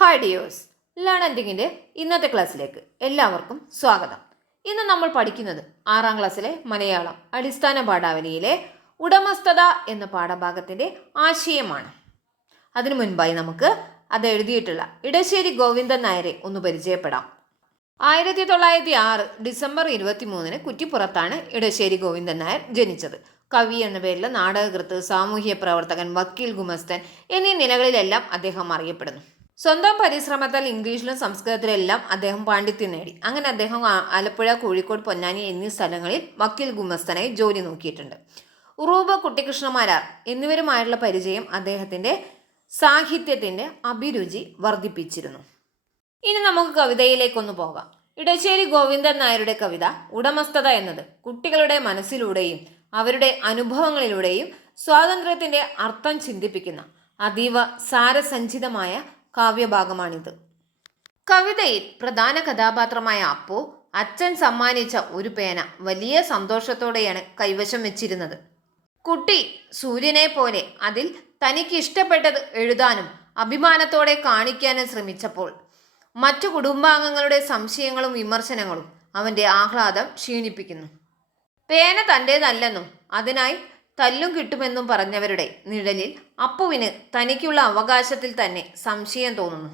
Hi ഡിയോസ് ലേണന്റിങ്ങിന്റെ ഇന്നത്തെ ക്ലാസ്സിലേക്ക് എല്ലാവർക്കും സ്വാഗതം. ഇന്ന് നമ്മൾ പഠിക്കുന്നത് ആറാം ക്ലാസ്സിലെ മലയാളം അടിസ്ഥാന പാഠാവലിയിലെ ഉടമസ്ഥത എന്ന പാഠഭാഗത്തിന്റെ ആശയമാണ്. അതിനു മുൻപായി നമുക്ക് അത് എഴുതിയിട്ടുള്ള ഇടശ്ശേരി ഗോവിന്ദൻ നായരെ ഒന്ന് പരിചയപ്പെടാം. ആയിരത്തി തൊള്ളായിരത്തി ആറ് ഡിസംബർ ഇരുപത്തി മൂന്നിന് കുറ്റിപ്പുറത്താണ് ഇടശ്ശേരി ഗോവിന്ദൻ നായർ ജനിച്ചത്. കവി എന്ന പേരിൽ നാടകകൃത്ത് സാമൂഹ്യ പ്രവർത്തകൻ വക്കീൽ ഗുമസ്തൻ എന്നീ നിലകളിലെല്ലാം അദ്ദേഹം അറിയപ്പെടുന്നു. സ്വന്തം പരിശ്രമത്താൽ ഇംഗ്ലീഷിലും സംസ്കൃതത്തിലും എല്ലാം അദ്ദേഹം പാണ്ഡിത്യം നേടി. അങ്ങനെ അദ്ദേഹം ആലപ്പുഴ കോഴിക്കോട് പൊന്നാനി എന്നീ സ്ഥലങ്ങളിൽ വക്കീൽ ഗുമസ്തനായി ജോലി നോക്കിയിട്ടുണ്ട്. ഉറൂബ കുട്ടിക്കൃഷ്ണമാരാർ എന്നിവരുമായുള്ള പരിചയം അദ്ദേഹത്തിന്റെ സാഹിത്യത്തിന്റെ അഭിരുചി വർദ്ധിപ്പിച്ചിരുന്നു. ഇനി നമുക്ക് കവിതയിലേക്കൊന്ന് പോകാം. ഇടശ്ശേരി ഗോവിന്ദൻ നായരുടെ കവിത ഉടമസ്ഥത എന്നത് കുട്ടികളുടെ മനസ്സിലൂടെയും അവരുടെ അനുഭവങ്ങളിലൂടെയും സ്വാതന്ത്ര്യത്തിന്റെ അർത്ഥം ചിന്തിപ്പിക്കുന്ന അതീവ സാരസഞ്ചിതമായ കാവ്യഭാഗമാണിത്. കവിതയിൽ പ്രധാന കഥാപാത്രമായ അപ്പു അച്ഛൻ സമ്മാനിച്ച ഒരു പേന വലിയ സന്തോഷത്തോടെയാണ് കൈവശം വെച്ചിരുന്നത്. കുട്ടി സൂര്യനെ പോലെ അതിൽ തനിക്ക് ഇഷ്ടപ്പെട്ടത് എഴുതാനും അഭിമാനത്തോടെ കാണിക്കാനും ശ്രമിച്ചപ്പോൾ മറ്റു കുടുംബാംഗങ്ങളുടെ സംശയങ്ങളും വിമർശനങ്ങളും അവന്റെ ആഹ്ലാദം ക്ഷീണിപ്പിക്കുന്നു. പേന തന്റേതല്ലെന്നും അതിനായി തല്ലും കിട്ടുമെന്നും പറഞ്ഞവരുടെ നിഴലിൽ അപ്പുവിന് തനിക്കുള്ള അവകാശത്തിൽ തന്നെ സംശയം തോന്നുന്നു.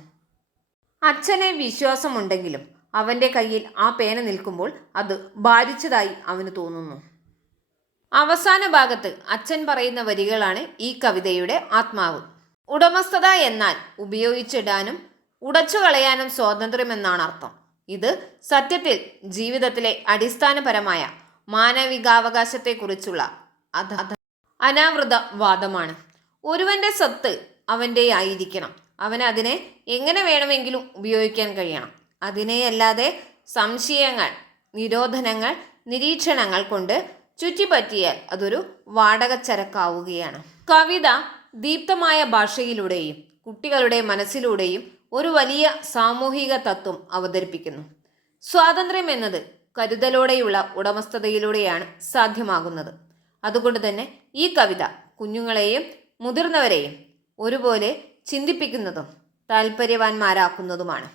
അച്ഛനെ വിശ്വാസമുണ്ടെങ്കിലും അവന്റെ കയ്യിൽ ആ പേന നിൽക്കുമ്പോൾ അത് ബാധിച്ചതായി അവന് തോന്നുന്നു. അവസാന ഭാഗത്ത് അച്ഛൻ പറയുന്ന വരികളാണ് ഈ കവിതയുടെ ആത്മാവ്. ഉടമസ്ഥത എന്നാൽ ഉപയോഗിച്ചിടാനും ഉടച്ചു കളയാനും സ്വാതന്ത്ര്യമെന്നാണ് അർത്ഥം. ഇത് സത്യത്തിൽ ജീവിതത്തിലെ അടിസ്ഥാനപരമായ മാനവികാവകാശത്തെക്കുറിച്ചുള്ള അധ അനാവൃത വാദമാണ് ഒരുവന്റെ സ്വത്ത് അവന്റെ ആയിരിക്കണം അവൻ അതിനെ എങ്ങനെ വേണമെങ്കിലും ഉപയോഗിക്കാൻ കഴിയണം. അതിനെയല്ലാതെ സംശയങ്ങൾ നിരോധനങ്ങൾ നിരീക്ഷണങ്ങൾ കൊണ്ട് ചുറ്റിപ്പറ്റിയാൽ അതൊരു വാടകച്ചരക്കാവുകയാണ്. കവിത ദീപ്തമായ ഭാഷയിലൂടെയും കുട്ടികളുടെ മനസ്സിലൂടെയും ഒരു വലിയ സാമൂഹിക തത്വം അവതരിപ്പിക്കുന്നു. സ്വാതന്ത്ര്യം എന്നത് കരുതലോടെയുള്ള ഉടമസ്ഥതയിലൂടെയാണ് സാധ്യമാകുന്നത്. അതുകൊണ്ട് തന്നെ ഈ കവിത കുഞ്ഞുങ്ങളെയും മുതിർന്നവരെയും ഒരുപോലെ ചിന്തിപ്പിക്കുന്നതും താല്പര്യവാന്മാരാക്കുന്നതുമാണ്.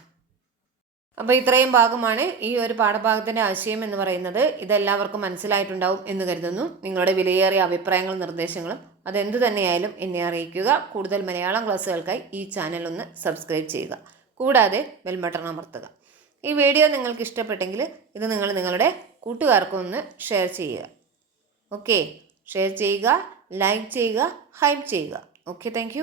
അപ്പോൾ ഇത്രയും ഭാഗമാണ് ഈ ഒരു പാഠഭാഗത്തിന്റെ ആശയം എന്ന് പറയുന്നത്. ഇതെല്ലാവർക്കും മനസ്സിലായിട്ടുണ്ടാവും എന്ന് കരുതുന്നു. നിങ്ങളുടെ വിലയേറിയ അഭിപ്രായങ്ങളും നിർദ്ദേശങ്ങളും അതെന്തു തന്നെയായാലും എന്നെ അറിയിക്കുക. കൂടുതൽ മലയാളം ക്ലാസ്സുകൾക്കായി ഈ ചാനൽ ഒന്ന് സബ്സ്ക്രൈബ് ചെയ്യുക. കൂടാതെ ബെൽബട്ടൺ അമർത്തുക. ഈ വീഡിയോ നിങ്ങൾക്ക് ഇഷ്ടപ്പെട്ടെങ്കിൽ ഇത് നിങ്ങൾ നിങ്ങളുടെ കൂട്ടുകാർക്കും ഒന്ന് ഷെയർ ചെയ്യുക. ഓക്കെ ഷെയർ ചെയ്യുക ലൈക്ക് ചെയ്യുക ഹൈപ്പ് ചെയ്യുക. Okay thank